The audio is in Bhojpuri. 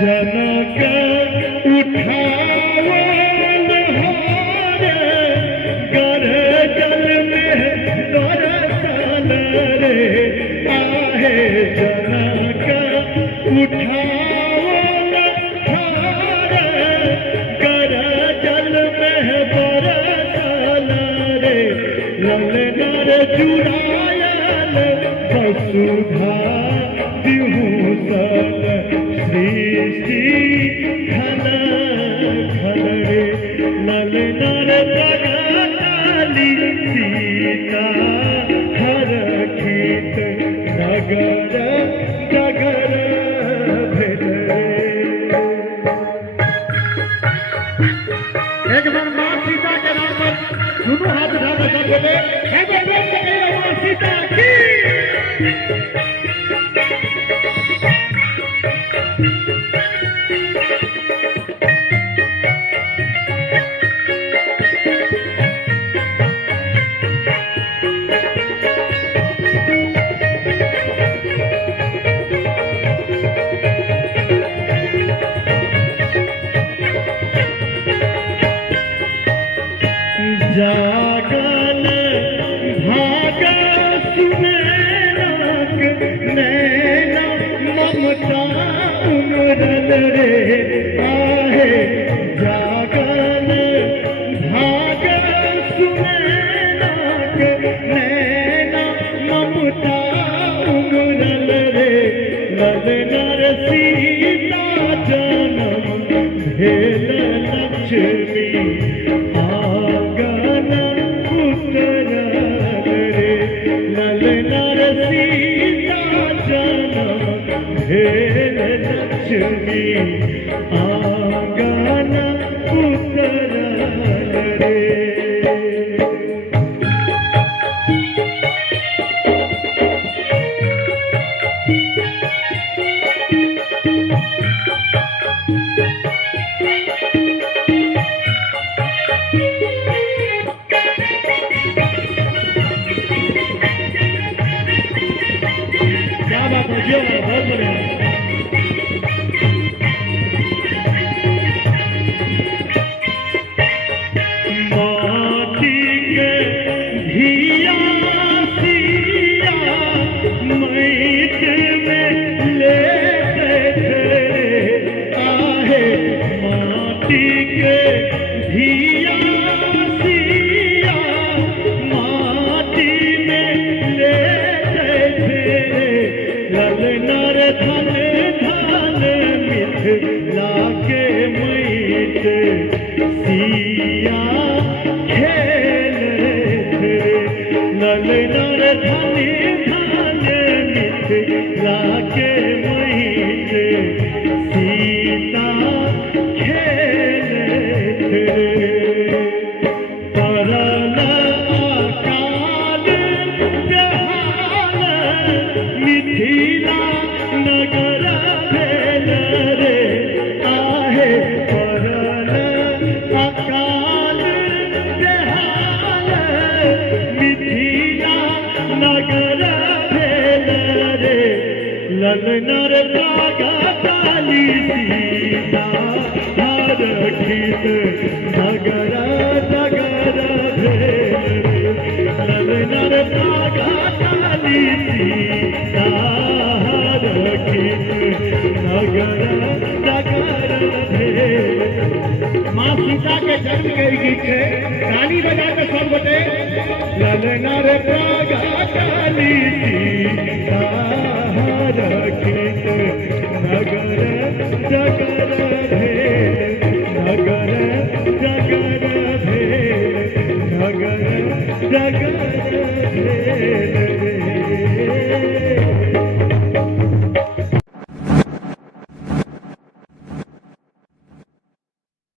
जनक उठाओ गर जल में दरसल रे आहे जनक उठाओ गर जल में दरसल रे ललनर चुरायल वसुधा विभूषण सृष्टि घन घन रे नलनर जगताली सीता हर खेत नगर नगर भेद एक बार माँ सीता के नाम पर दोनों हाथ उठाकर सब बोले हे भगवान माँ सीता की जागल भागा सुनैनाक नैना ममता उमरल रे आहे जागल भागा सुनैनाक नैना ममता उमरल रे ललनर सीता जनम भेल लक्ष्मी लक्ष्मी आंगन उतरल रे क्या बात है जी बहुत बढ़िया लाके मैट सिया खेल ललनर धन धन मिथ लाके मैट सीता खेल परल अकाल बेहाल मिथिला नगर भेल रे आहे परल माँ सीता के जन्म के गीत है। ताली बजा के सब गोटे ललना रे प्रागा काली सीता रखित नगर जगर